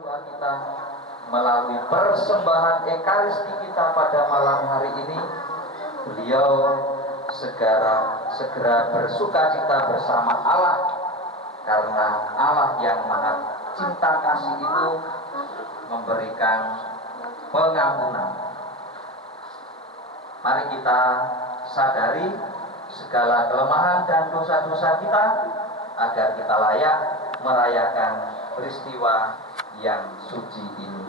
doa kita melalui persembahan Ekaristi kita pada malam hari ini, beliau segera bersukacita bersama Allah, karena Allah yang maha cinta kasih itu memberikan pengampunan. Mari kita sadari segala kelemahan dan dosa-dosa kita agar kita layak merayakan peristiwa yang suci ini.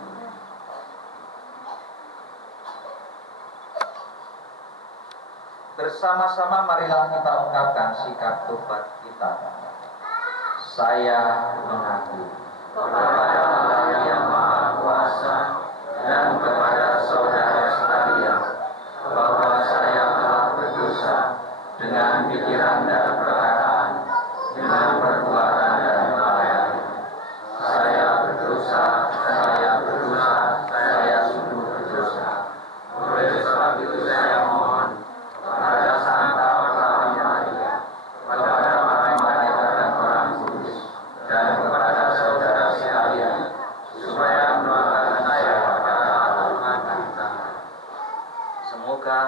Bersama-sama marilah kita ungkapkan sikap tobat kita. Saya mengaku kepada Allah yang Maha Kuasa dan kepada saudara sekalian bahwa saya telah berdosa dengan pikiran dan perkataan, dengan perbuatan dan lalai. Saya berdosa, saya sungguh berdosa. Oleh sebab itu saya mohon kepada Santa Maria, kepada para malaikat dan orang kudus, dan kepada saudara sekalian, supaya mendoakan saya pada Tuhan kita. Semoga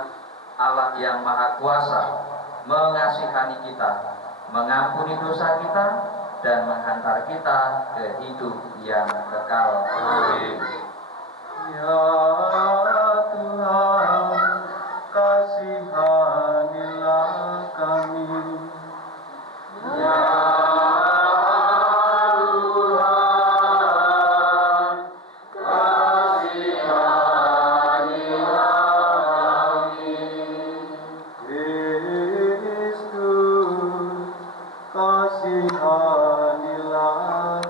Allah yang Maha Kuasa mengasihani kita, mengampuni dosa kita, dan menghantar kita ke hidup yang kekal. Amin. Ya Tuhan, kasihanilah kami. Ya Tuhan, kasihanilah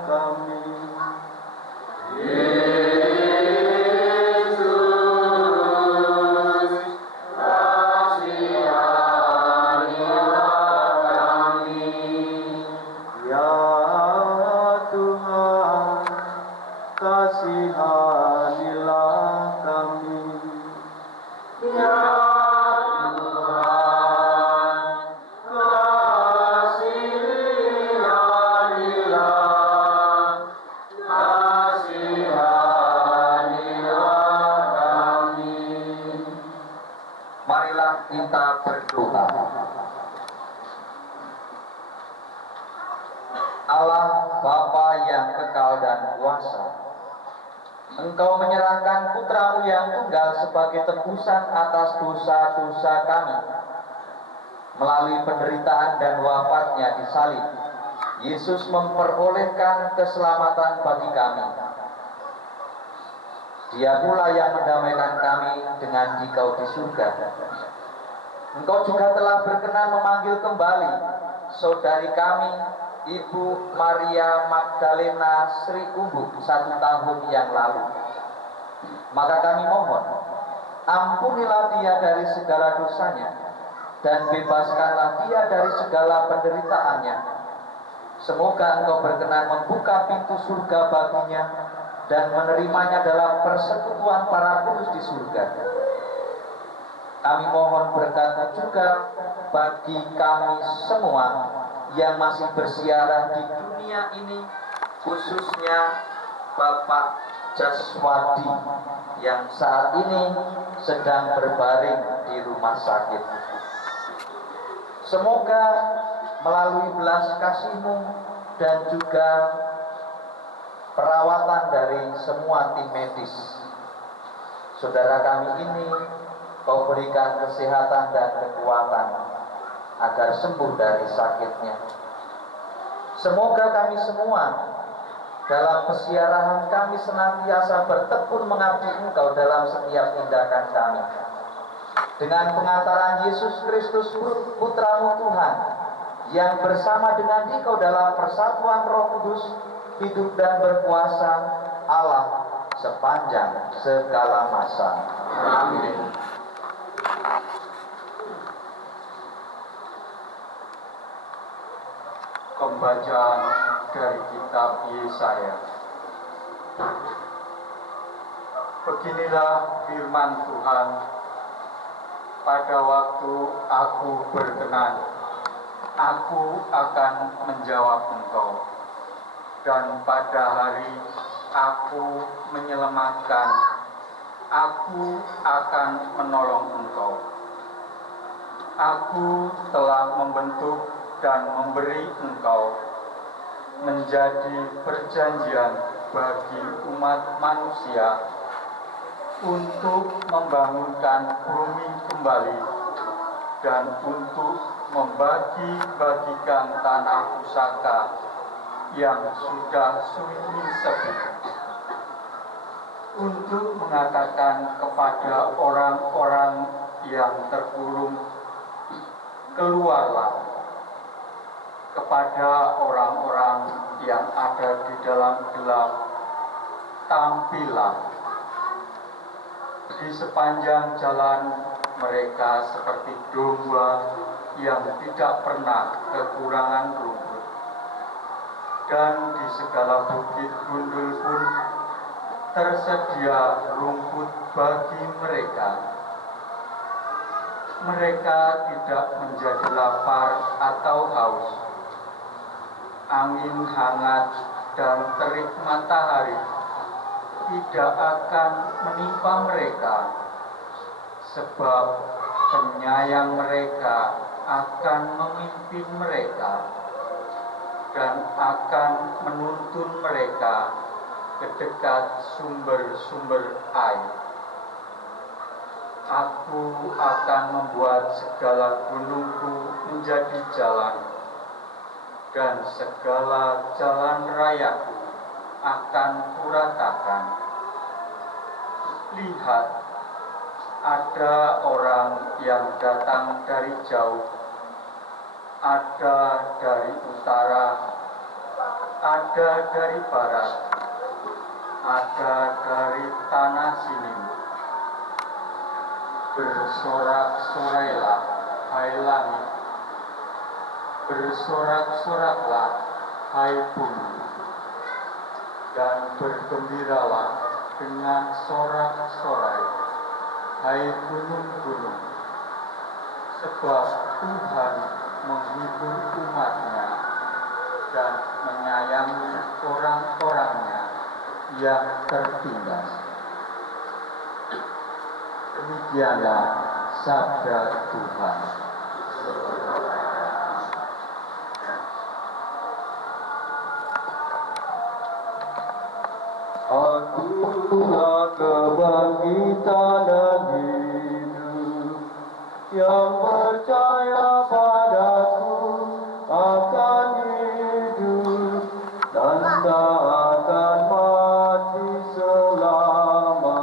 kami. Kristus, kasihanilah kami. Kasihanilah kami. Ya Tuhan, kasihanilah kami. Marilah kita berdoa. Allah Bapa yang kekal dan kuasa, Engkau menyerahkan Putra-Mu yang tunggal sebagai tebusan atas dosa-dosa kami. Melalui penderitaan dan wafatnya di salib, Yesus memperolehkan keselamatan bagi kami. Dia pula yang mendamaikan kami dengan Dikau di surga. Engkau juga telah berkenan memanggil kembali saudari kami, Ibu Maria Magdalena Sri Kumbuk 1 tahun yang lalu. Maka kami mohon, ampunilah dia dari segala dosanya, dan bebaskanlah dia dari segala penderitaannya. Semoga Engkau berkenan membuka pintu surga baginya dan menerimanya dalam persekutuan para kudus di surga. Kami mohon berkat juga bagi kami semua yang masih bersiarah di dunia ini, khususnya Bapak Jaswadi yang saat ini sedang berbaring di rumah sakit. Semoga melalui belas kasih-Mu dan juga perawatan dari semua tim medis, saudara kami ini Kau berikan kesehatan dan kekuatan agar sembuh dari sakitnya. Semoga kami semua dalam pesiarahan kami senantiasa bertekun mengabdi Engkau dalam setiap tindakan kami. Dengan pengantaran Yesus Kristus Putra-Mu Tuhan, yang bersama dengan Dikau dalam persatuan Roh Kudus, hidup dan berkuasa Allah sepanjang segala masa. Amin. Pembacaan dari kitab Yesaya. Beginilah firman Tuhan, pada waktu aku berkenan, aku akan menjawab engkau, dan pada hari aku menyelamatkan, aku akan menolong engkau. Aku telah membentuk dan memberi engkau menjadi perjanjian bagi umat manusia untuk membangunkan bumi kembali dan untuk membagi-bagikan tanah pusaka yang sudah sunyi sepi, untuk mengatakan kepada orang-orang yang terkurung, keluarlah, kepada orang-orang yang ada di dalam gelap, tampillah. Di sepanjang jalan mereka seperti domba yang tidak pernah kekurangan rumput, dan di segala bukit gundul pun tersedia rumput bagi mereka. Mereka tidak menjadi lapar atau haus. Angin hangat dan terik matahari tidak akan menimpa mereka, sebab penyayang mereka akan memimpin mereka dan akan menuntun mereka ke dekat sumber-sumber air. Aku akan membuat segala gunungku menjadi jalan, dan segala jalan rayaku akan kuratakan. Lihat, ada orang yang datang dari jauh, ada dari utara, ada dari barat, ada dari tanah sini. Bersorak-sorailah, hai langit, bersorak-soraklah, hai bumi, dan bergembiralah dengan sorak-sorai, hai gunung-gunung, sebab Tuhan menghibur umatnya dan menyayangi orang-orangnya yang tertindas. Demikianlah sabda Tuhan. Akulah kebangkitan dan hidup, yang percaya padaku akan hidup dan tak akan mati selamanya.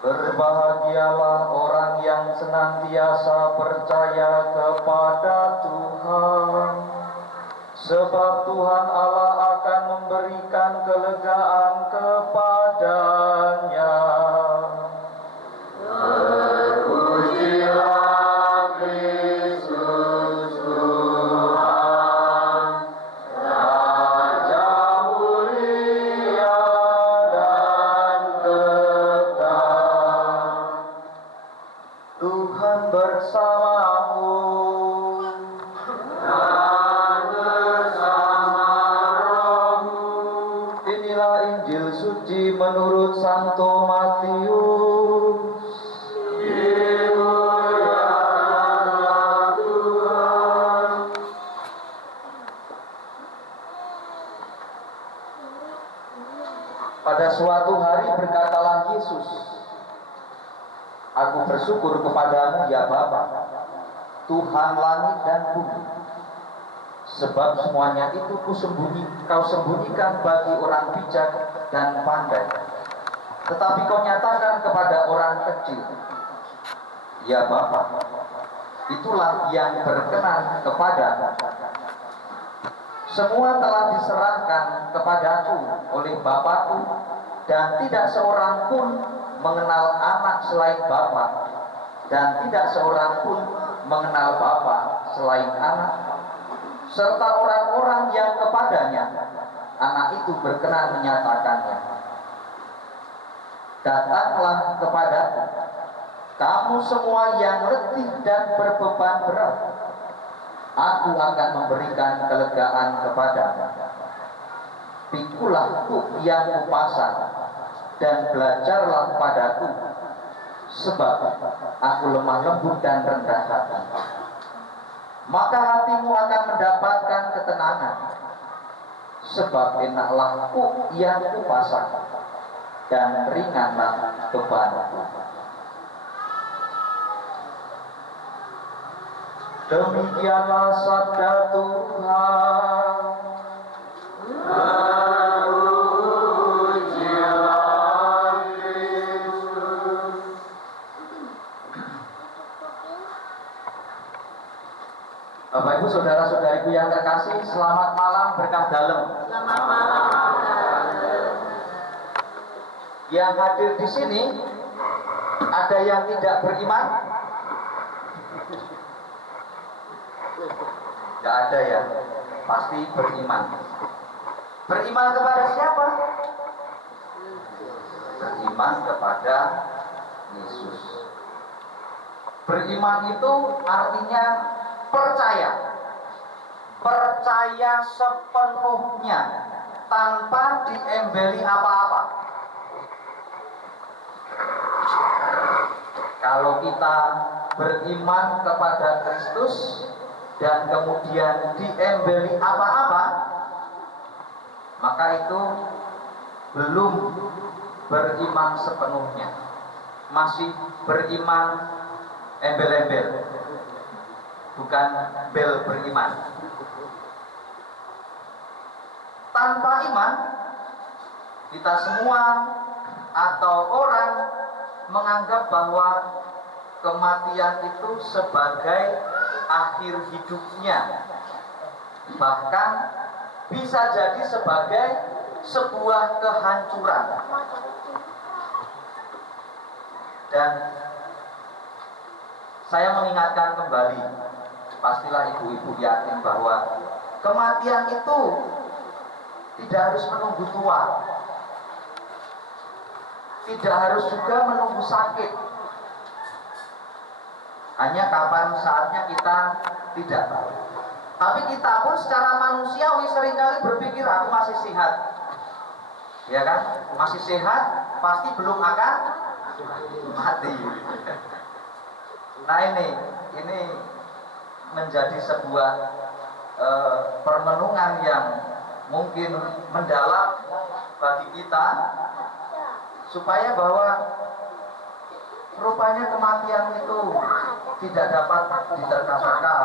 Berbahagialah orang yang senantiasa percaya kepada Tuhan, sebab Tuhan Allah akan memberikan kelegaan kepadanya. Terpujilah Kristus Tuhan, Raja mulia dan kekal. Tuhan bersamamu dan bersama rohmu. Inilah Injil suci menurut Santo Matius. Dimuliakanlah Tuhan. Pada suatu hari berkatalah Yesus, Aku bersyukur kepadamu ya Bapa, Tuhan langit dan bumi, sebab semuanya itu kau sembunyikan bagi orang bijak dan pandai, tetapi kau nyatakan kepada orang kecil. Ya Bapa, itulah yang berkenan kepadamu. Semua telah diserahkan kepadaku oleh Bapakku, dan tidak seorang pun mengenal anak selain Bapa, dan tidak seorang pun mengenal Bapa selain anak, serta orang-orang yang kepadanya anak itu berkenan menyatakannya. Datanglah kepadaku, kamu semua yang letih dan berbeban berat, aku akan memberikan kelegaan kepadamu. Pikulah tuk yang kupasang dan belajarlah padaku, sebab aku lemah lembut dan rendah hati. Maka hatimu akan mendapatkan ketenangan, sebab enaklah tuk yang kupasang dan ringanlah bebanku. Demikianlah sabda Tuhan. Bapak Ibu, saudara-saudariku yang terkasih, selamat malam berkah dalam. Selamat malam. Yang hadir di sini ada yang tidak beriman? Tidak ada ya, pasti beriman. Beriman kepada siapa? Beriman kepada Yesus. Beriman itu artinya percaya. Percaya sepenuhnya tanpa diembeli apa-apa. Kalau kita beriman kepada Kristus dan kemudian diembeli apa-apa, maka itu belum beriman sepenuhnya, masih beriman embel-embel, bukan bel beriman. Tanpa iman, kita semua atau orang menganggap bahwa kematian itu sebagai akhir hidupnya, bahkan bisa jadi sebagai sebuah kehancuran. Dan saya mengingatkan kembali, pastilah ibu-ibu yakin bahwa kematian itu tidak harus menunggu tua, tidak harus juga menunggu sakit. Hanya kapan saatnya kita tidak tahu. Tapi kita pun secara manusiawi seringkali berpikir aku masih sehat, ya kan? Masih sehat, pasti belum akan mati. Nah ini menjadi sebuah permenungan yang mungkin mendalam bagi kita, supaya bahwa rupanya kematian itu tidak dapat diterka-terka.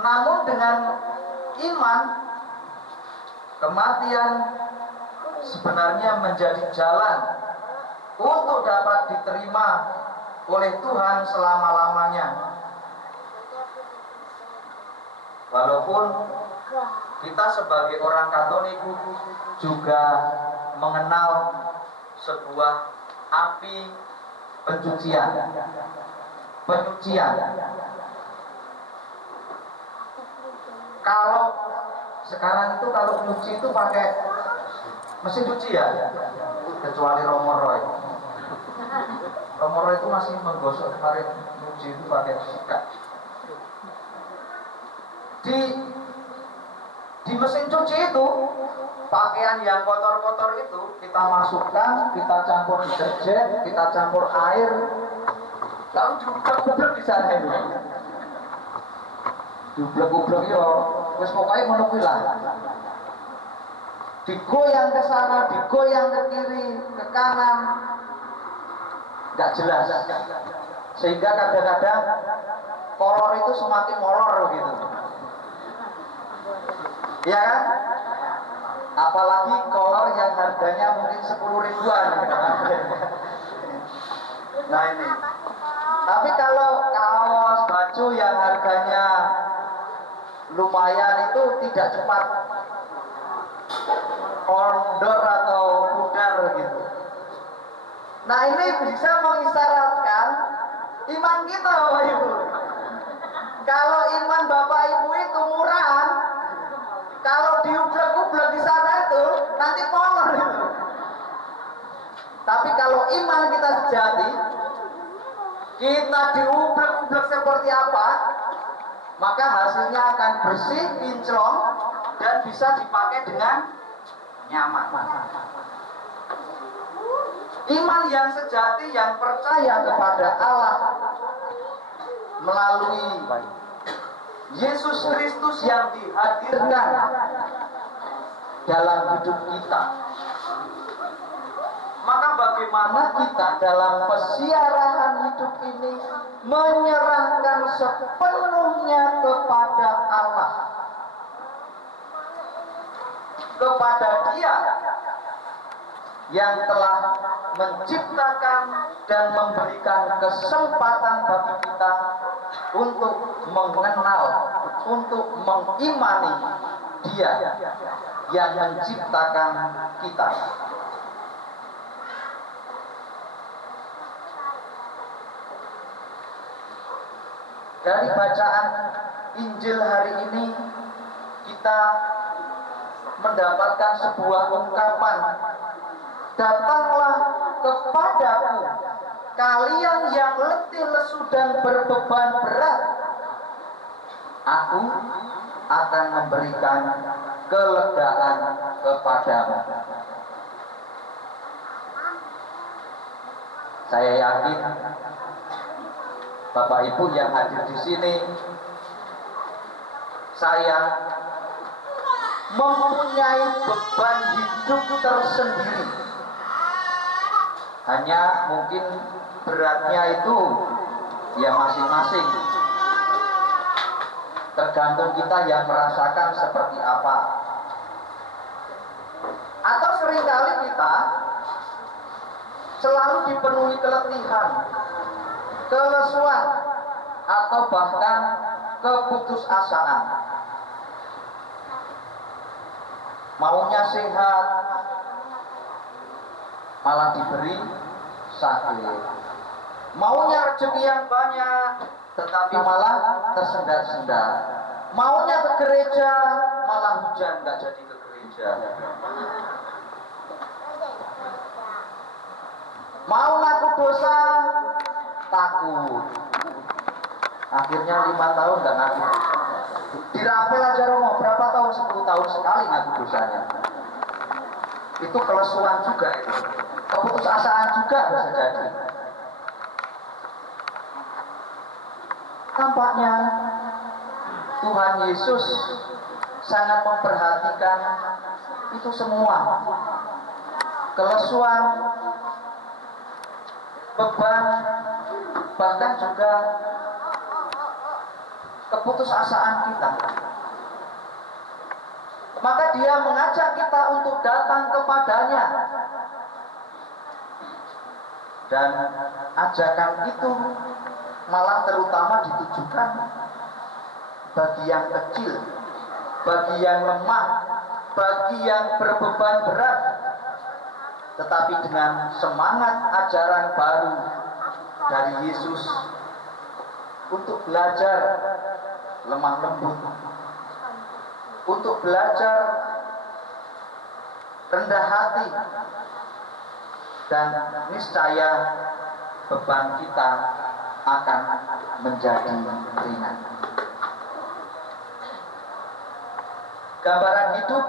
Namun dengan iman, kematian sebenarnya menjadi jalan untuk dapat diterima oleh Tuhan selama-lamanya. Walaupun kita sebagai orang Katolik juga mengenal sebuah api penyucian. Kalau sekarang itu kalau nyuci itu pakai mesin cuci ya, kecuali Romo Roy. Romo Roy itu masih menggosok, kemarin nyuci itu pakai sikat. Di mesin cuci itu, pakaian yang kotor-kotor itu kita masukkan, kita campur deterjen, kita campur air, lalu diublek-ublek di sana itu. Diublek-ublek yo, wis pokoknya menunggu lah. digoyang ke sana, digoyang ke kiri, ke kanan, nggak jelas. Sehingga kadang-kadang kolor itu semakin molor gitu. Ya kan? Apalagi kolor yang harganya mungkin 10 ribuan. Nah ini. Tapi kalau kaos, baju yang harganya lumayan itu tidak cepat ondor atau pudar gitu. Nah ini bisa mengisyaratkan iman kita Bapak Ibu. Kalau iman Bapak Ibu itu murahan, kalau diublek-ublek di sana itu nanti molor itu. Tapi kalau iman kita sejati, kita diublek-ublek seperti apa, maka hasilnya akan bersih, kinclong, dan bisa dipakai dengan nyaman. Iman yang sejati, yang percaya kepada Allah melalui Yesus Kristus yang dihadirkan dalam hidup kita. Maka bagaimana kita dalam pesiaran hidup ini menyerahkan sepenuhnya kepada Allah, kepada Dia yang telah menciptakan dan memberikan kesempatan bagi kita untuk mengenal, untuk mengimani Dia yang menciptakan kita. Dari bacaan Injil hari ini kita mendapatkan sebuah ungkapan, datanglah kepadaku kalian yang letih lesu dan berbeban berat, aku akan memberikan kelegaan kepadamu. Saya yakin Bapak Ibu yang hadir di sini, saya mempunyai beban hidup tersendiri. Hanya mungkin beratnya itu ya masing-masing, tergantung kita yang merasakan seperti apa. Atau seringkali kita selalu dipenuhi keletihan, kelesuan, atau bahkan keputusasaan. Maunya sehat, malah diberi sakit. Maunya rezeki yang banyak, tetapi malah tersendat-sendat. Maunya ke gereja, malah hujan, nggak jadi ke gereja. Mau ngaku dosa, takut. Akhirnya 5 tahun nggak ngaku. Dirapel aja Romo, berapa tahun? 10 tahun sekali ngaku dosanya. Itu kelesuan juga itu. Keputusasaan juga bisa jadi. Tampaknya Tuhan Yesus sangat memperhatikan itu semua. Kelesuan, beban, bahkan juga keputusasaan kita. Maka Dia mengajak kita untuk datang kepadanya. Dan ajakan itu malah terutama ditujukan bagi yang kecil, bagi yang lemah, bagi yang berbeban berat. Tetapi dengan semangat ajaran baru dari Yesus untuk belajar lemah lembut, untuk belajar rendah hati, dan niscaya beban kita akan menjadi ringan. Gambaran hidup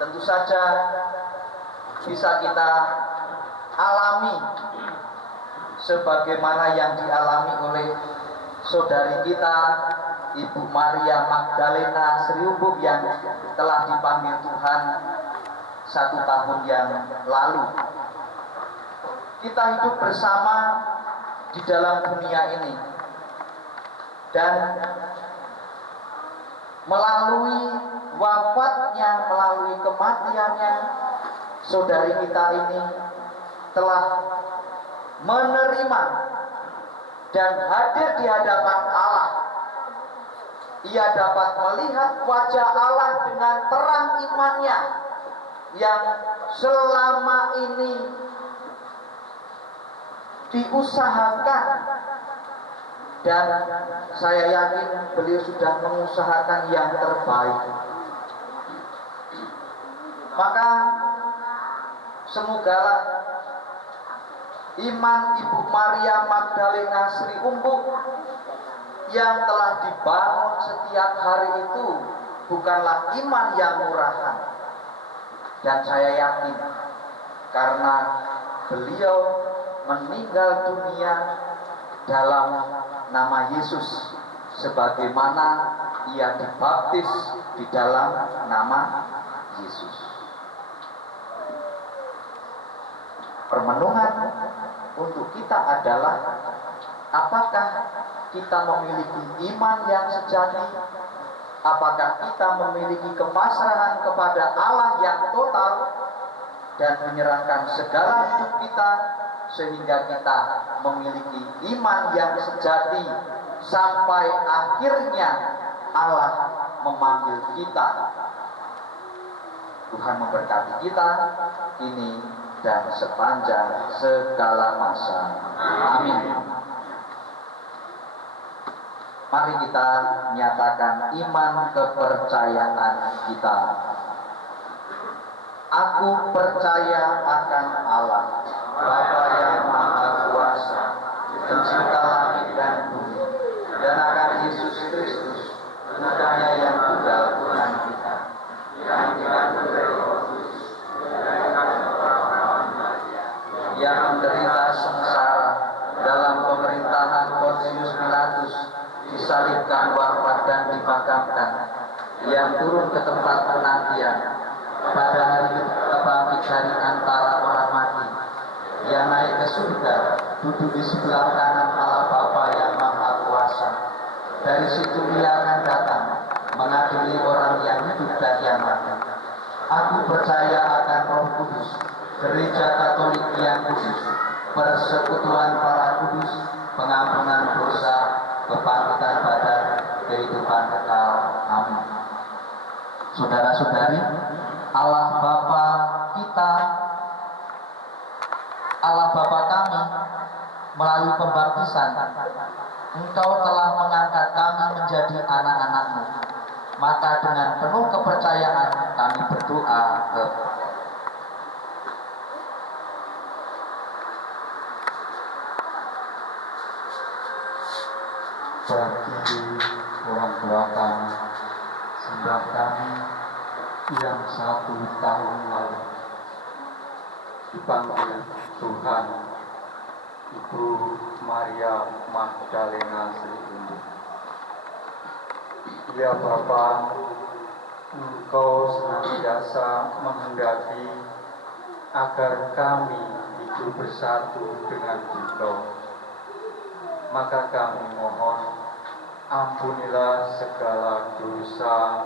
tentu saja bisa kita alami sebagaimana yang dialami oleh saudari kita Ibu Maria Magdalena Seriumbuk yang telah dipanggil Tuhan 1 tahun yang lalu. Kita hidup bersama di dalam dunia ini, dan melalui wafatnya, melalui kematiannya, saudari kita ini telah menerima dan hadir di hadapan Allah. Ia dapat melihat wajah Allah dengan terang imannya yang selama ini diusahakan, dan saya yakin beliau sudah mengusahakan yang terbaik. Maka semogalah iman Ibu Maria Magdalena Sri Umbuk yang telah dibangun setiap hari itu bukanlah iman yang murahan. Dan saya yakin karena beliau meninggal dunia dalam nama Yesus, sebagaimana ia dibaptis di dalam nama Yesus. Permenungan untuk kita adalah, apakah kita memiliki iman yang sejati? Apakah kita memiliki kepasrahan kepada Allah yang total dan menyerahkan segala hidup kita, sehingga kita memiliki iman yang sejati sampai akhirnya Allah memanggil kita. Tuhan memberkati kita ini dan sepanjang segala masa. Amin. Mari kita nyatakan iman kepercayaan kita. Aku percaya akan Allah, Bapa yang Maha Kuasa, Pencipta langit dan bumi, dan akan Yesus Kristus, Putranya yang tunggal Tuhan kita, yang dikandung dari Roh Kudus, yang menderita sengsara dalam pemerintahan Pontius Pilatus, disalibkan, wafat dan dimakamkan, yang turun ke tempat penantian, pada hari bangkit dari antara orang mati, yang naik ke surga, duduk di sebelah kanan Allah Bapa yang Maha Kuasa. Dari situ ia akan datang mengadili orang yang hidup dan yang mati. Aku percaya akan Roh Kudus, Gereja Katolik yang kudus, persekutuan para kudus, pengampunan dosa, kebangkitan badan, kehidupan kekal. Amin. Saudara-saudari, Allah Bapa kita, Allah Bapa kami, melalui pembaptisan, Engkau telah mengangkat kami menjadi anak-anak-Mu. Maka dengan penuh kepercayaan kami berdoa bagi orang tua kami, sembah kami yang 1 tahun lalu dipanggil Tuhan Ibu Maria Magdalena Sri Umbuk. Ya Bapa, Engkau senantiasa menghendaki agar kami hidup bersatu dengan Engkau. Maka kami mohon, ampunilah segala dosa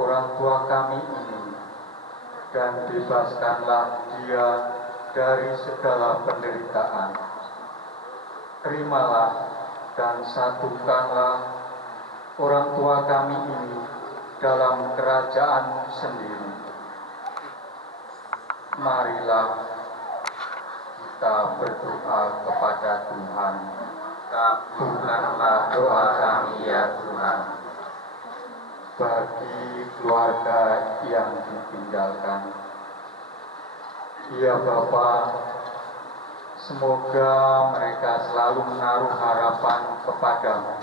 orang tua kami ini, dan bebaskanlah dia dari segala penderitaan. Terimalah dan satukanlah orang tua kami ini dalam kerajaan sendiri. Marilah kita berdoa kepada Tuhan. Kabulkanlah doa kami ya Tuhan. Bagi keluarga yang ditinggalkan, ya Bapa, semoga mereka selalu menaruh harapan kepadamu.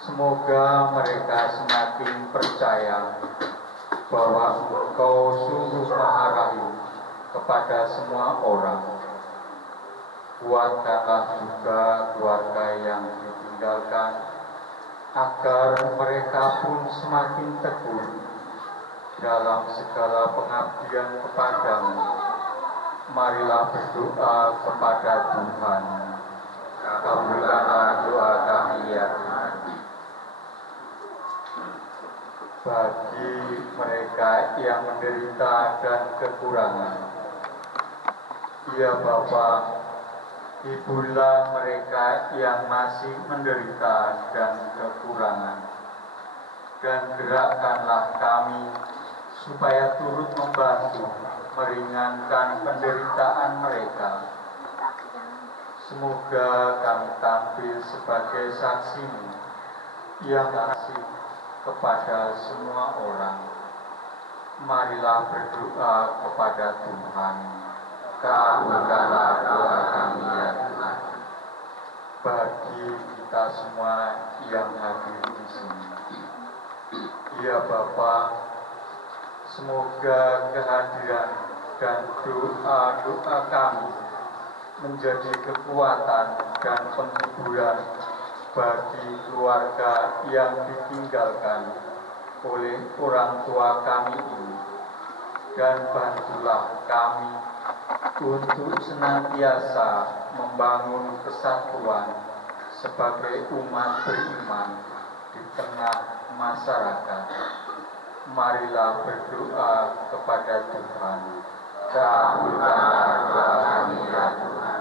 Semoga mereka semakin percaya bahwa Engkau sungguh Maha Rahim kepada semua orang. Kuatkanlah juga keluarga yang ditinggalkan, agar mereka pun semakin teguh dalam segala pengabdian kepadamu. Marilah berdoa kepada Tuhan. Kabulkanlah doa kami ya Tuhan. Bagi mereka yang menderita dan kekurangan, ya Bapa, hiburlah mereka yang masih menderita dan kekurangan, dan gerakkanlah kami supaya turut membantu meringankan penderitaan mereka. Semoga kami tampil sebagai saksi-Mu yang kasih kepada semua orang. Marilah berdoa kepada Tuhan. Kabulkanlah doa kami ya Tuhan. Bagi kita semua yang hadir di sini, ya Bapa, semoga kehadiran dan doa-doa kami menjadi kekuatan dan penghiburan bagi keluarga yang ditinggalkan oleh orang tua kami ini, dan bantulah kami untuk senantiasa membangun kesatuan sebagai umat beriman di tengah masyarakat. Marilah berdoa kepada Tuhan. Kabulkanlah doa kami ya Tuhan.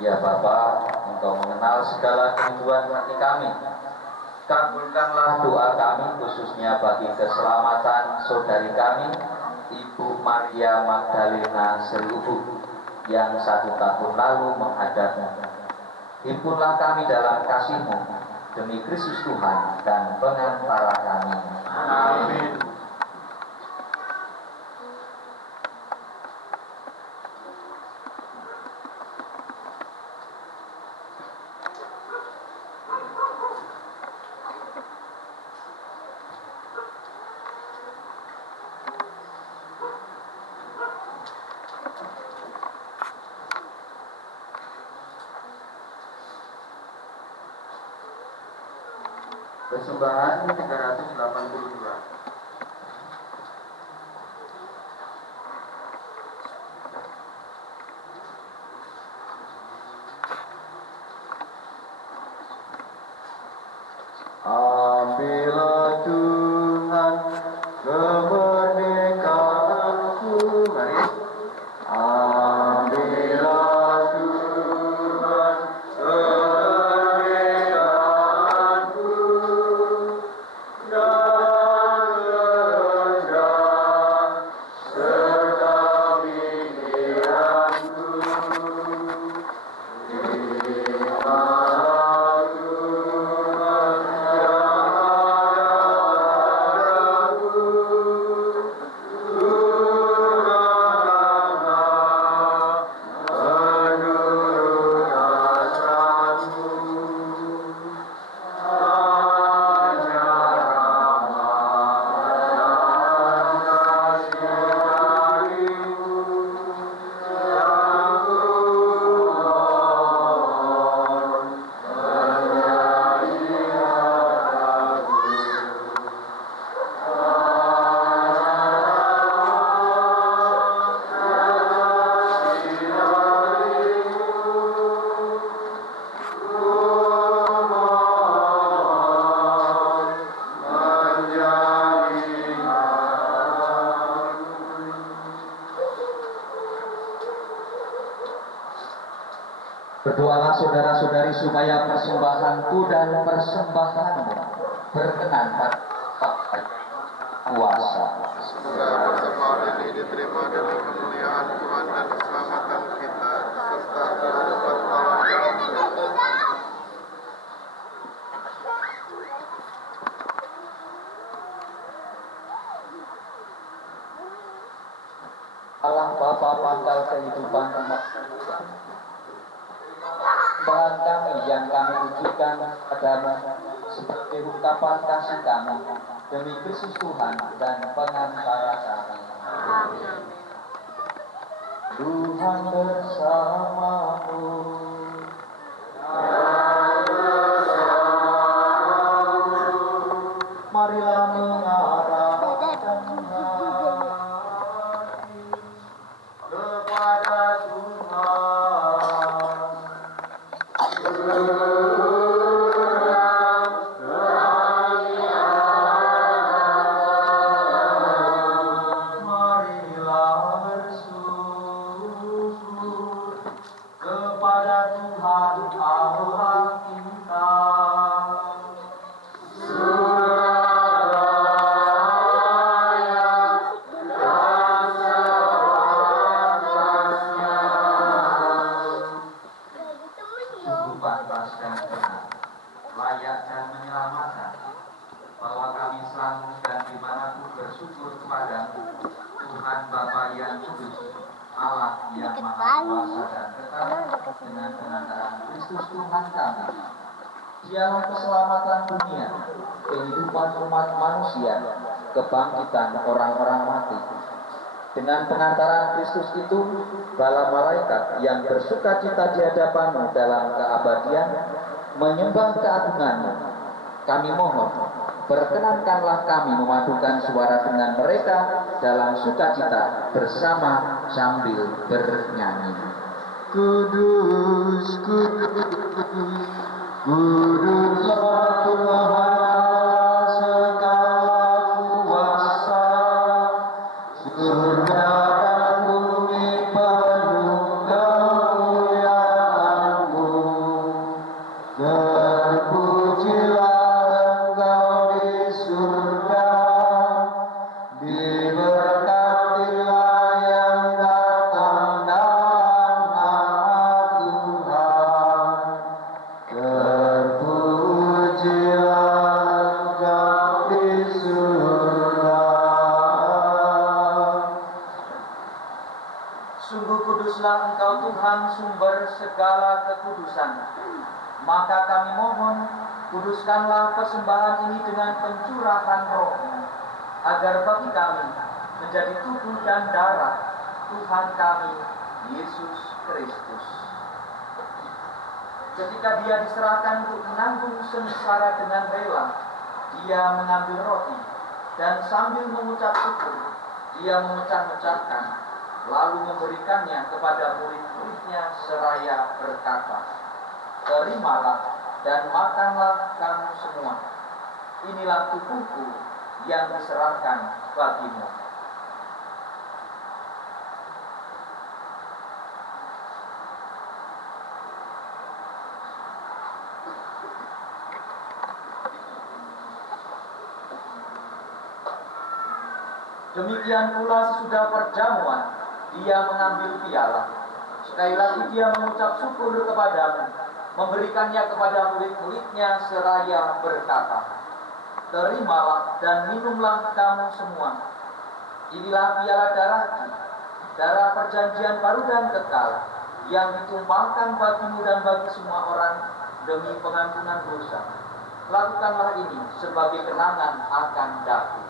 Ya Bapa, Engkau mengenal segala kebutuhan hati kami. Kabulkanlah doa kami khususnya bagi keselamatan saudari kami, Ibu Maria Magdalena Seluhu, yang 1 tahun lalu menghadapmu. Himpunlah kami dalam kasih-Mu demi Kristus Tuhan dan pengantara kami. Amin. Persembahan 382. Ambillah Tuhan kemerdekaanku, mari. Ambillah Tuhan kemerdekaanku dan rendah serta pikiranku. Berdoalah saudara-saudari supaya persembahanku dan persembahanmu berkenan pada kuasa. Semoga persembahan ini diterima demi kemuliaan Tuhan dan keselamatan kita, serta dapat tolong jawab. Allah Bapa pangkal kehidupan umat, Tuhan kami yang kami wujudkan padamu sebagai ungkapan kasih kami demi Kristus Tuhan dan pengantara kami. Tuhan bersamamu. bersyukur kepada Tuhan Bapa yang kudus, Allah yang maha kuasa dan kekal, dengan pengantaran Kristus Tuhan kami. Dialah keselamatan dunia, kehidupan umat manusia, kebangkitan orang-orang mati. Dengan pengantaran Kristus itu, bala malaikat yang bersukacita di hadapanmu dalam keabadian menyembah keagunganmu. Kami mohon, perkenankanlah kami memadukan suara dengan mereka dalam sukacita bersama sambil bernyanyi. Kudus, kudus, kudus Tuhan segala kuasa, surga dan bumi penuh kemuliaan-Mu. Terpujilah Engkau di surga, diberkatilah yang datang dalam nama Tuhan. Terpujilah Engkau di surga. Sungguh kuduslah Engkau Tuhan, sumber segala kekudusan. Maka kami mohon, kuduskanlah persembahan ini dengan pencurahan Roh-Mu, agar bagi kami menjadi tubuh dan darah Tuhan kami, Yesus Kristus. Ketika Dia diserahkan untuk menanggung sengsara dengan rela, Dia mengambil roti, dan sambil mengucap syukur, Dia memecah-mecahkan, lalu memberikannya kepada murid-muridnya seraya berkata, "Terimalah dan makanlah kamu semua. Inilah tubuhku yang diserahkan bagimu." Demikian pula sesudah perjamuan, Dia mengambil piala. Sekali lagi Dia mengucap syukur kepadamu, memberikannya kepada murid-muridnya seraya berkata, "Terimalah dan minumlah kamu semua. Inilah piala darahku, darah perjanjian baru dan kekal, yang ditumpahkan bagimu dan bagi semua orang demi pengampunan dosa. Lakukanlah ini sebagai kenangan akan daku."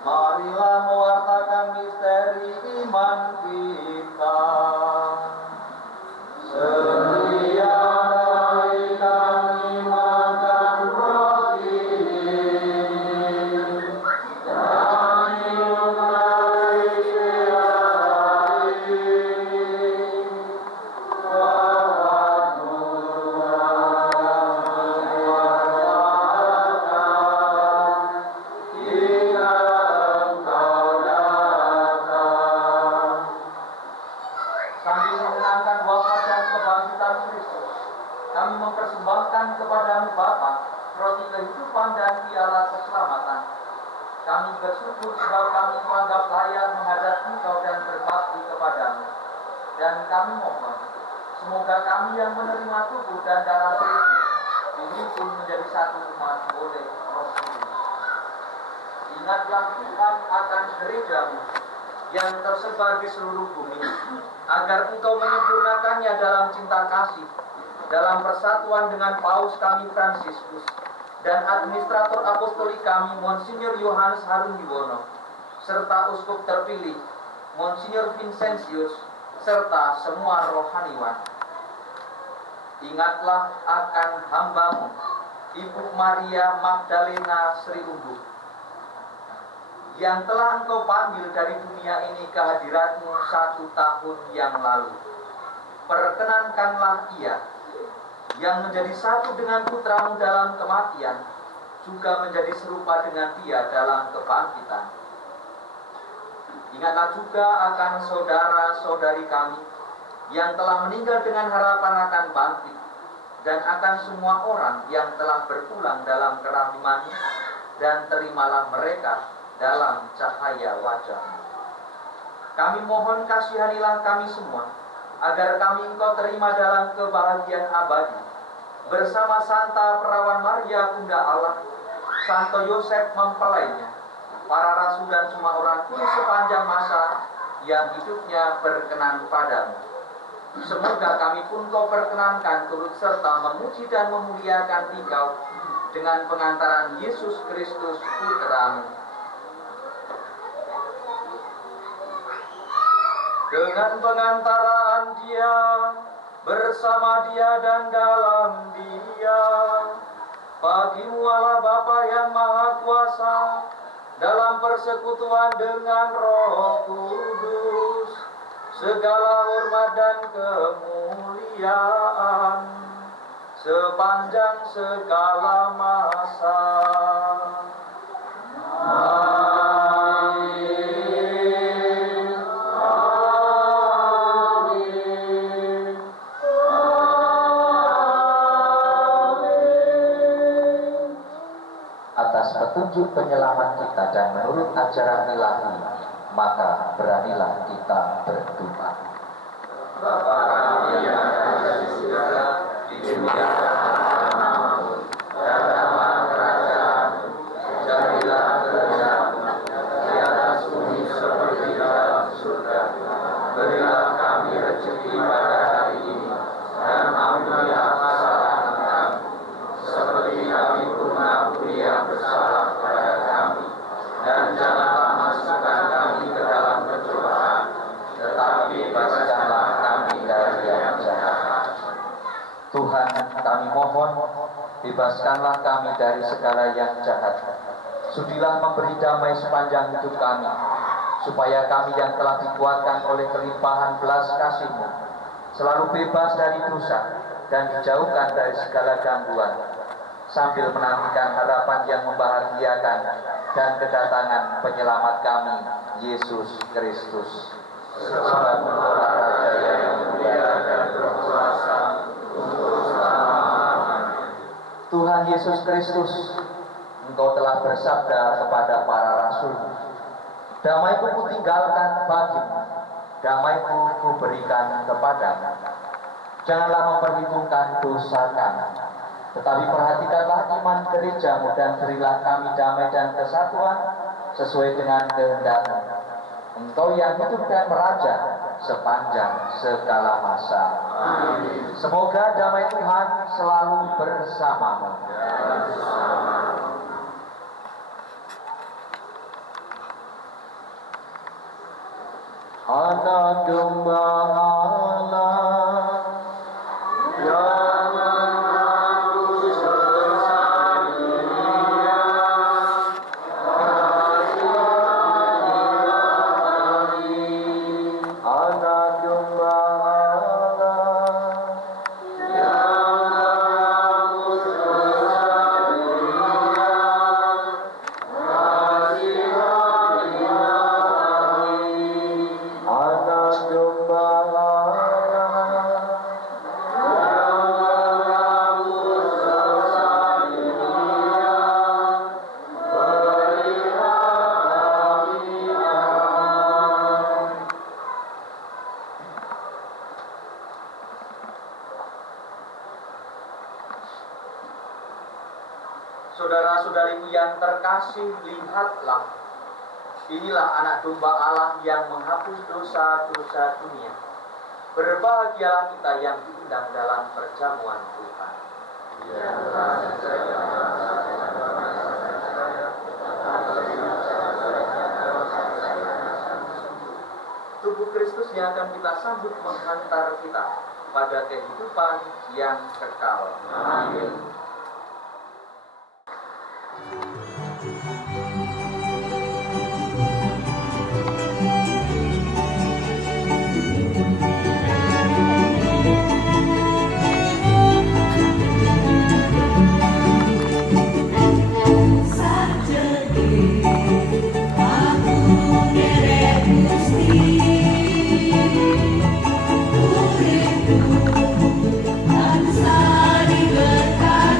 Marilah mewartakan misteri iman kita. Sedia bagi kami makan roti dan minum dari piala ini. Bahwa Tuhan mewartakan hingga sambil mengenangkan wafat dan kebangkitan Kristus, kami mempersembahkan kepadamu Bapa roti kehidupan dan piala keselamatan. Kami bersyukur sebab kami menganggap layak menghadap Engkau dan berbakti kepadamu. Dan kami mohon, semoga kami yang menerima tubuh dan darah Kristus dihimpun menjadi satu umat oleh Roh Kudus. Ingatlah Tuhan akan gerejamu yang tersebar di seluruh bumi, agar Engkau menyempurnakannya dalam cinta kasih, dalam persatuan dengan Paus kami Fransiskus dan administrator apostolik kami Monsinyur Yohanes Harun Yuwono, serta uskup terpilih Monsinyur Vincentius, serta semua rohaniwan. Ingatlah akan hambamu, Ibu Maria Magdalena Sri Umbu, yang telah Engkau panggil dari dunia ini ke hadiratmu 1 tahun yang lalu. Perkenankanlah ia, yang menjadi satu dengan putramu dalam kematian, juga menjadi serupa dengan Dia dalam kebangkitan. Ingatlah juga akan saudara-saudari kami yang telah meninggal dengan harapan akan bangkit, dan akan semua orang yang telah berpulang dalam kerahiman-Mu, dan terimalah mereka dalam cahaya wajah-Mu. Kami mohon kasihanilah kami semua, agar kami Engkau terima dalam kebahagiaan abadi, bersama Santa Perawan Maria Bunda Allah, Santo Yosef mempelainya, para rasul dan semua orang kudus sepanjang masa yang hidupnya berkenan padamu. Semoga kami pun Kau perkenankan turut serta memuji dan memuliakan Engkau dengan pengantaran Yesus Kristus Putra-Mu. Dengan pengantaraan Dia, bersama Dia dan dalam Dia, bagi-Mu Allah Bapa yang Maha Kuasa, dalam persekutuan dengan Roh Kudus, segala hormat dan kemuliaan sepanjang segala masa. Atas petunjuk penyelamat kita dan menurut ajaran ilahi, maka beranilah kita berdoa. Bapa kami yang ada di surga, dimuliakanlah namamu, datanglah kerajaan-Mu, jadilah kehendak-Mu di atas bumi seperti dalam surga. Berilah kami rezeki pada hari ini, dan ampunilah kesalahan kami, seperti kami pun mengampuni yang bersalah kepada kami, dan janganlah masukkan kami ke dalam pencobaan, tetapi bebaskanlah kami dari yang jahat. Tuhan, kami mohon, bebaskanlah kami dari segala yang jahat. Sudilah memberi damai sepanjang hidup kami, supaya kami yang telah dikuatkan oleh kelimpahan belas kasih-Mu selalu bebas dari dosa dan dijauhkan dari segala gangguan, sambil menantikan harapan yang membahagiakan dan kedatangan penyelamat kami, Yesus Kristus. Sebab Engkaulah Raja yang mulia dan berkuasa untuk selama-lamanya. Tuhan Yesus Kristus, Engkau telah bersabda kepada para rasul, damai-Ku kutinggalkan bagimu, damai-Ku kuberikan kepadamu. Janganlah memperhitungkan dosa kami, tetapi perhatikanlah iman gereja-Mu dan berilah kami damai dan kesatuan sesuai dengan kehendak-Mu. Engkau yang hidup dan meraja sepanjang segala masa. Amin. Semoga damai Tuhan selalu bersama-Mu. Anak domba Allah yang menebus dosa dunia, anak domba Allah yang menebus dosa dunia, anak domba Allah Saudara-saudariku yang terkasih, lihatlah, inilah anak domba Allah yang menghapus dosa-dosa dunia. Berbahagialah kita yang diundang dalam perjamuan Tuhan. Tubuh Kristus yang akan kita sambut menghantar kita pada kehidupan yang kekal. Amin. Bangsa diberkati.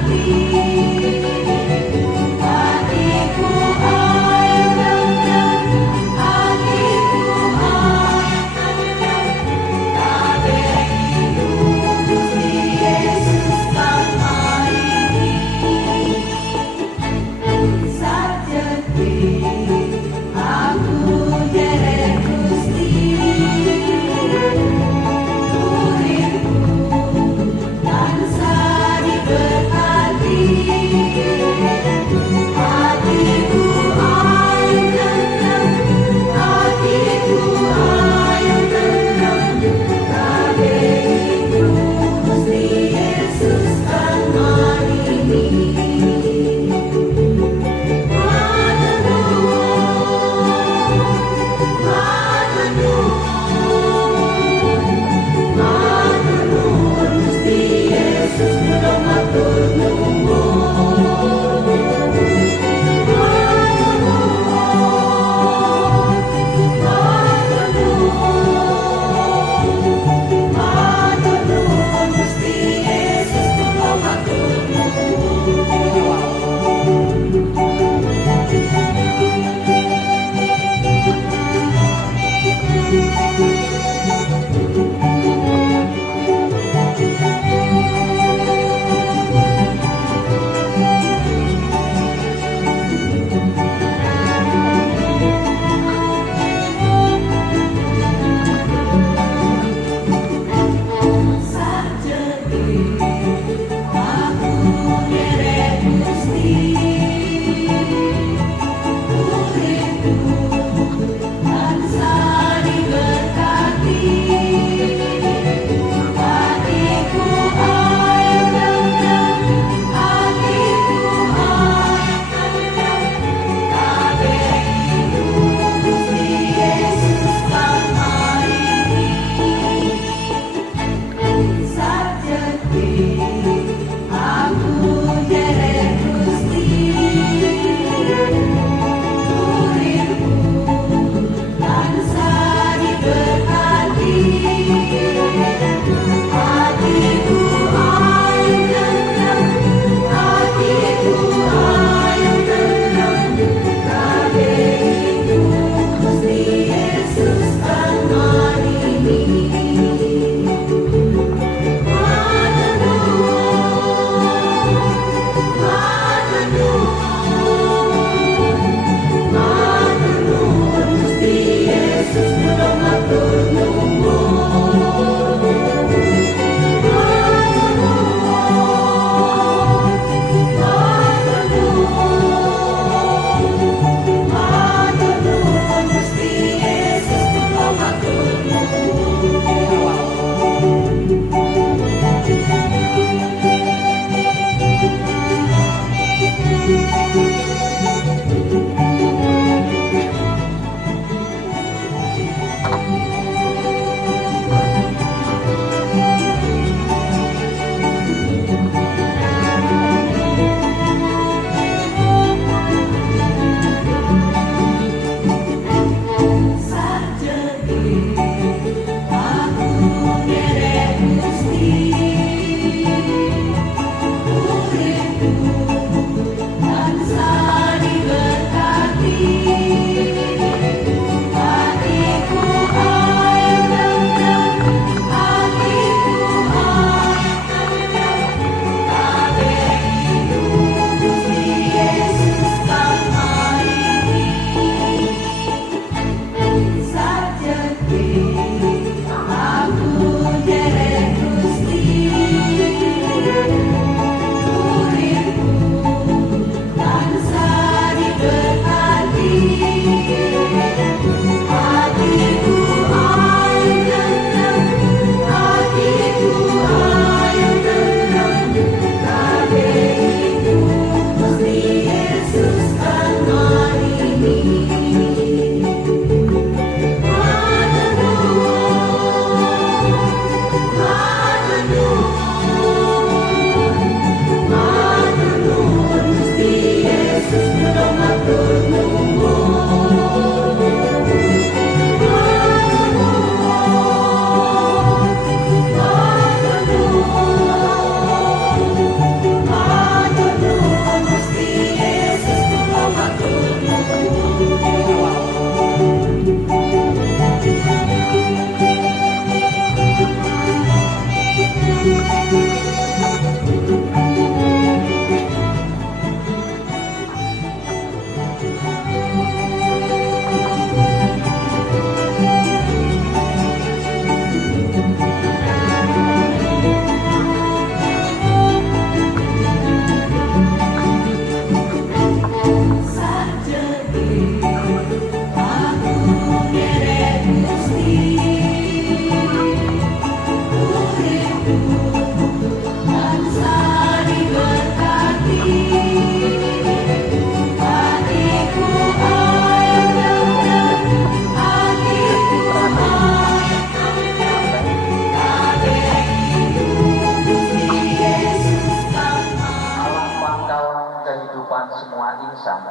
pingsan,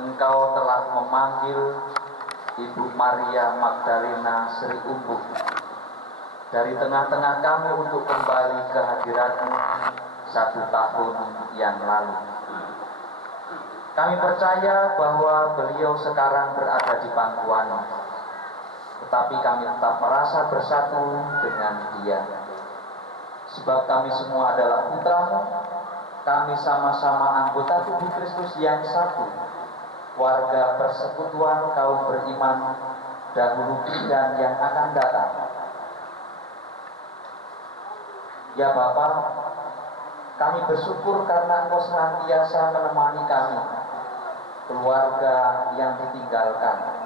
Engkau telah memanggil Ibu Maria Magdalena Sri Umbuh dari tengah-tengah kami untuk kembali ke hadirat-Mu 1 tahun yang lalu. Kami percaya bahwa beliau sekarang berada di pangkuan, tetapi kami tetap merasa bersatu dengan Dia. Sebab kami semua adalah putra-Mu, kami sama-sama anggota tubuh Kristus yang satu, warga persekutuan kaum beriman dahulu dan yang akan datang. Ya Bapa, kami bersyukur karena Engkau senantiasa menemani kami, keluarga yang ditinggalkan.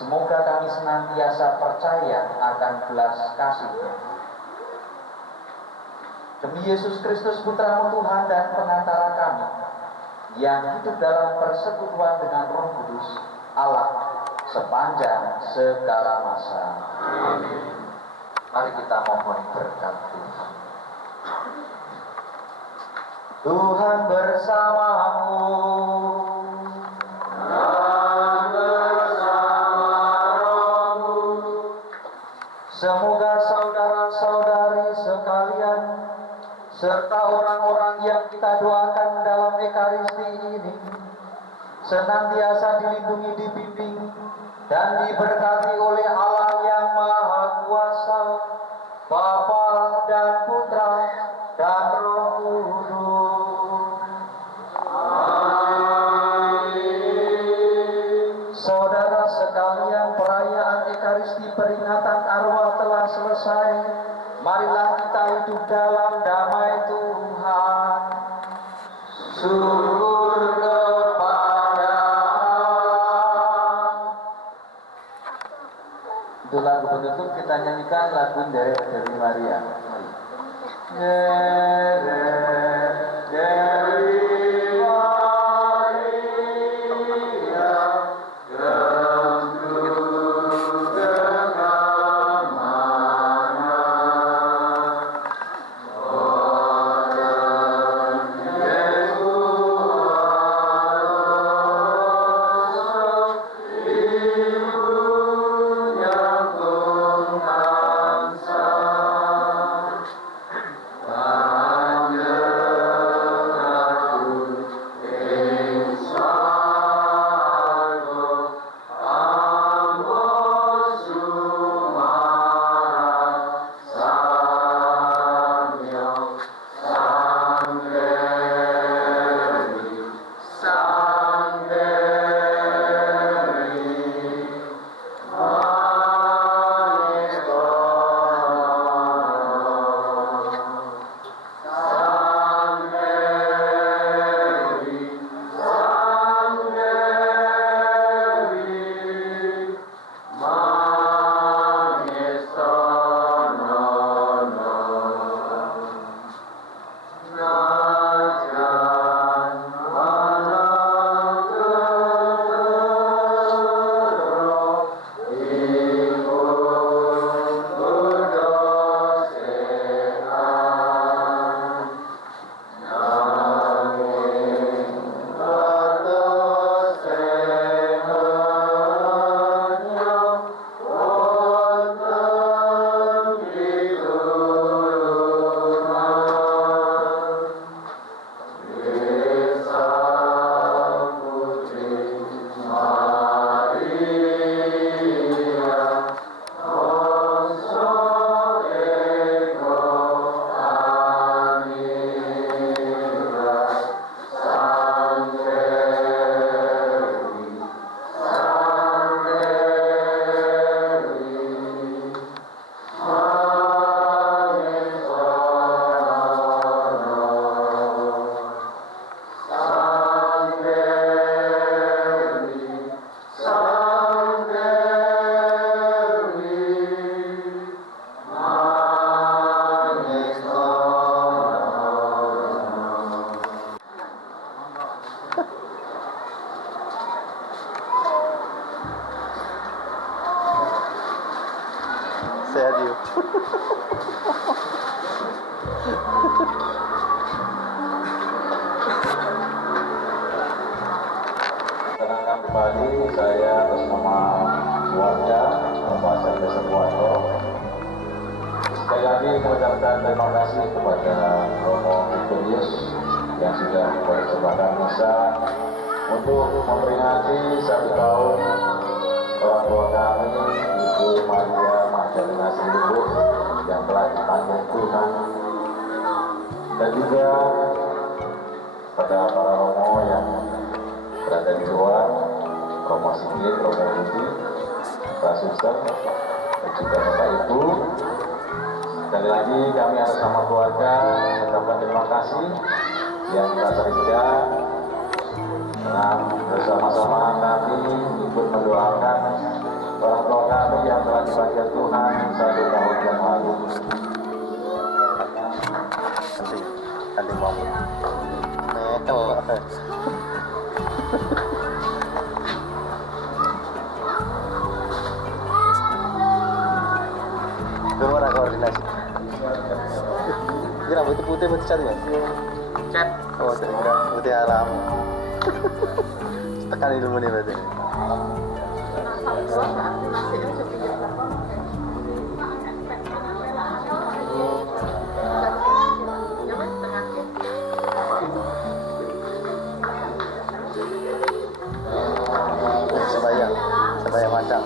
Semoga kami senantiasa percaya akan belas kasih-Nya. Demi Yesus Kristus Putra-Mu Tuhan dan Pengantara kami, yang hidup dalam persekutuan dengan Roh Kudus Allah sepanjang segala masa. Amin. Mari kita mohon berkat Tuhan. Tuhan bersamamu. Dan bersama rohmu. Semoga saudara-saudari sekalian serta orang-orang yang kita doakan dalam Ekaristi ini senantiasa dilindungi, dibimbing, dan diberkati oleh Allah yang Maha Kuasa, Bapa dan Putra dan Roh Kudus. Amin. Saudara sekalian, perayaan Ekaristi peringatan arwah telah selesai. Marilah kita hidup dalam damai Tuhan. Syukur kepada Allah. Untuk lagu penutup kita nyanyikan lagu Deret dari Maria. Mari. Deret dari Sehat yuk. kembali saya atas nama keluarga Bapak Sandiaga Uno sekali lagi mengucapkan terima kasih kepada Romo Victorius yang sudah berkesempatan bisa untuk memperingati 1 tahun orang tua kami Ibu Maria Magdalena Silimbuk yang telah dipanggil Tuhan, dan juga pada para romo yang berada di luar, Romo Sigit, Romo Budi, Pak Suster, dan juga Bapak Ibu. Sekali lagi kami atas nama keluarga mengucapkan terima kasih yang telah terima dengan bersama-sama kami ikut mendoakan orang tua kami yang telah dipanggil Tuhan 1 tahun yang lalu. Nanti mau Gimana koordinasi? Ini rambutnya putih berarti cat ya? Cat. Oh, saya kira putih alam. Tekan ilmu nih berarti. Sebaya macam.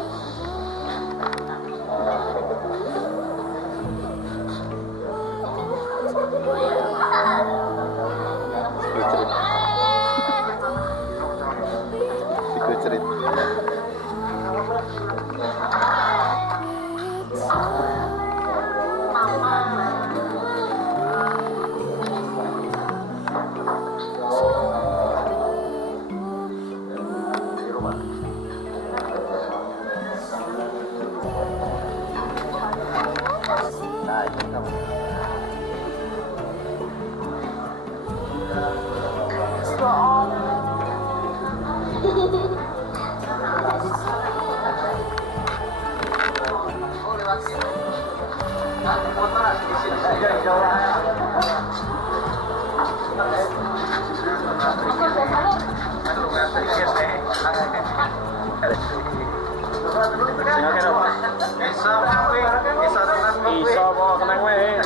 Cerit. Nah, ini kamu. Iso kok kenang wae.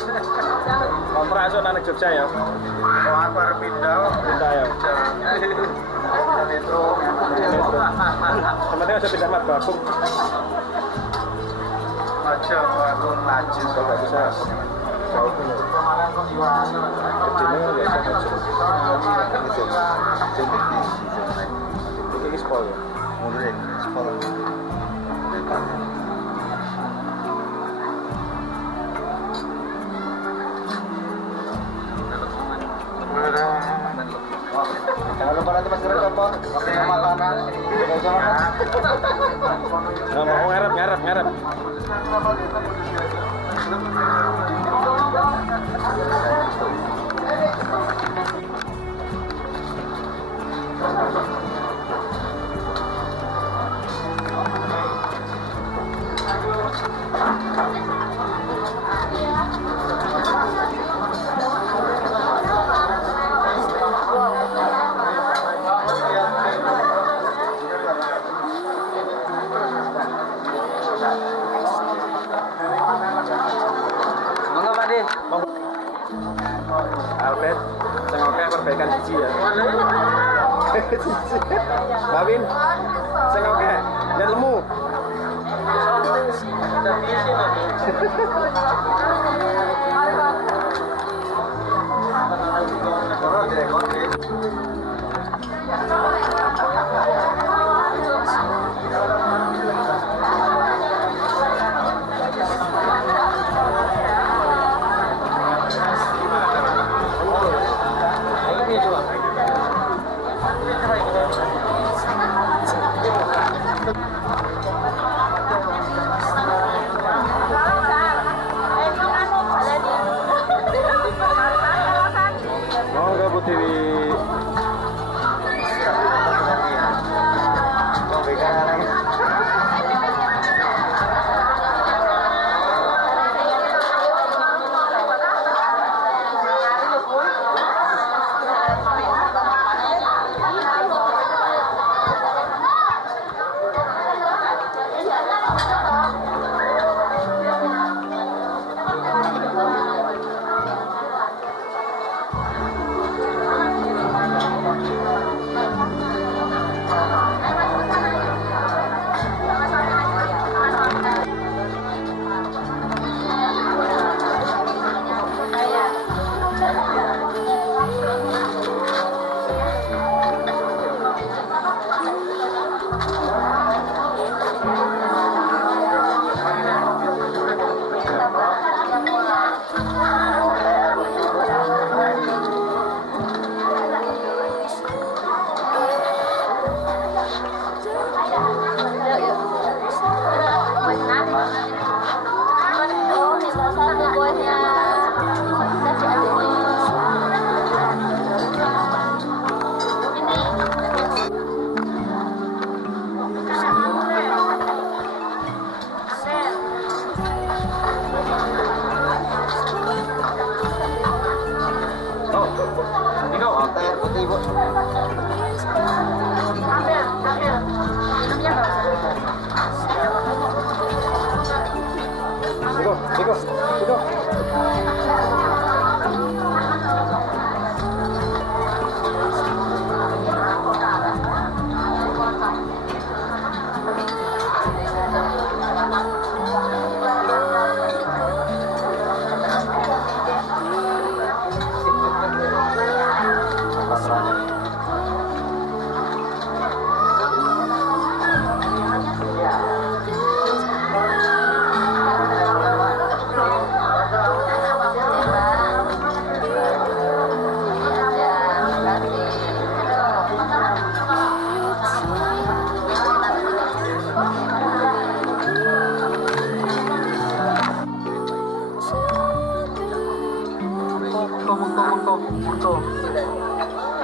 Kontrak esuk nang Jogja ya. Oh, aku harus pindah. Pindah ya. Metro. Sebenarnya bisa pindah mat Bakung. Aja aku laju. Coba bisa. Jauh punya. Kecilnya ya ini sekolah ya? Mundurin, sekolah. Jangan lupa nanti masker copot. Waktunya makanan. Nggak mau ngarep. Monggo Pak De. Alfred, sengoke perbaikan siji ya. Bawin, sengoke dan lemu. Monggo Bu Dewi.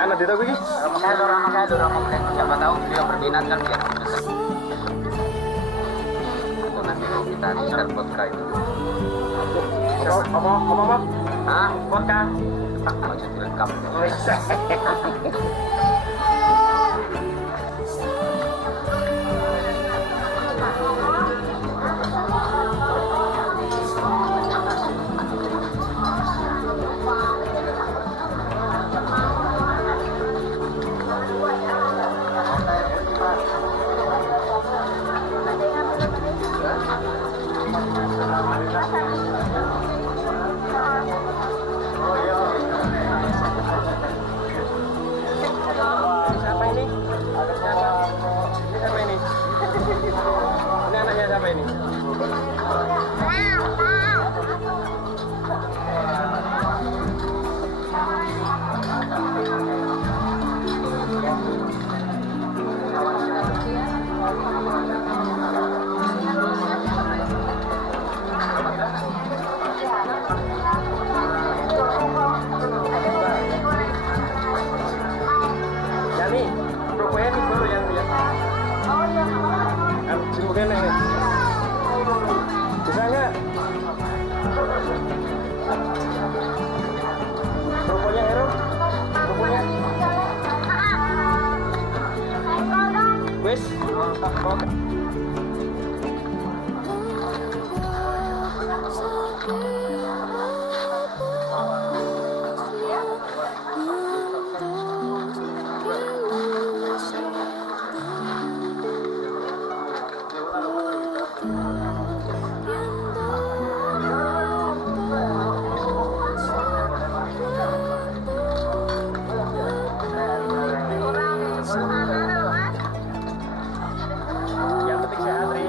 Anak di tahu ini? Saya dorong siapa tahu dia berminat kan biar dekat. Itu nanti kalau kita share vodka itu. Apa? Hah? Vodka. Maksud direkam. Siapa ini? Siapa ini? Ini anaknya siapa ini? Yani, rupanya ini baru yang dia. Kan semoga nih. Bisa nggak? Rupanya Hero? Rupanya? Wes, mau ke? Yang penting sehat, Ri.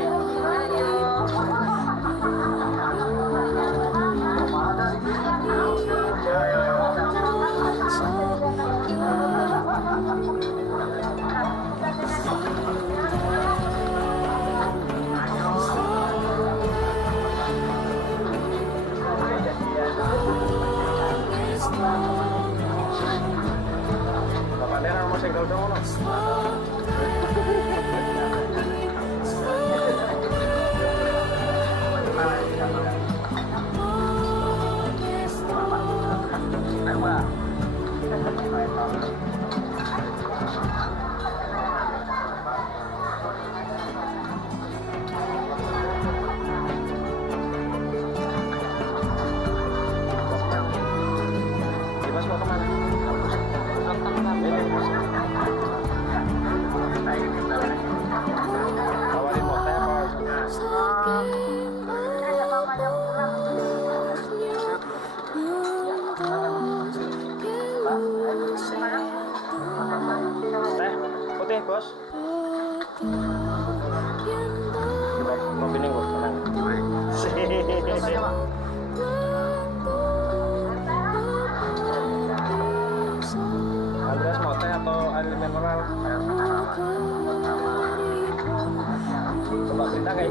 Bapak Nera mau segel dong, no? Dimas mau kemana? Ini, Mas.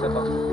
gitu toh.